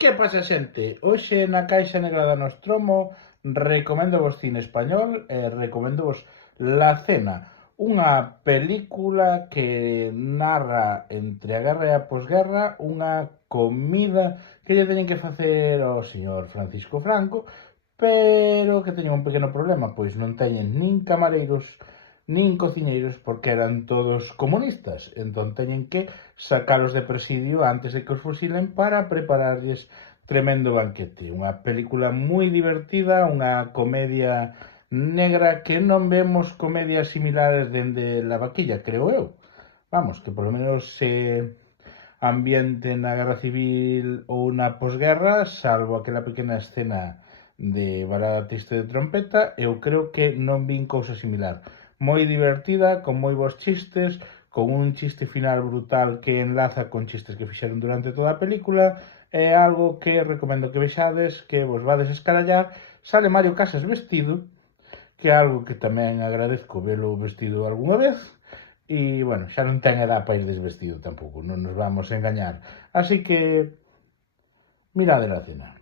Que pasa, xente? Hoxe na Caixa Negra da Nostromo recomendo vos cine español e recomendo vos La Cena, unha película que narra entre a guerra e a posguerra unha comida que lle teñen que facer ao señor Francisco Franco, pero que teñen un pequeno problema, pois non teñen nin camareiros nin cociñeiros porque eran todos comunistas, entón teñen que sacalos de presidio antes de que os fusilen para prepararlles tremendo banquete. Unha película moi divertida, unha comedia negra que non vemos comedias similares dende La Vaquilla, creo eu. Vamos, que polo menos se ambiente na Guerra Civil ou na posguerra, salvo aquela pequena escena de balada triste de trompeta, eu creo que non vin cousa similar. Moi divertida, con moi bons chistes, con un chiste final brutal que enlaza con chistes que fixeron durante toda a película, é algo que recomendo que vexades, que vos vades escarallar. Sale Mario Casas vestido, que é algo que tamén agradezco velo vestido algunha vez, e, bueno, xa non ten edad para ir desvestido tampouco, non nos vamos a engañar. Así que, mirade La Cena.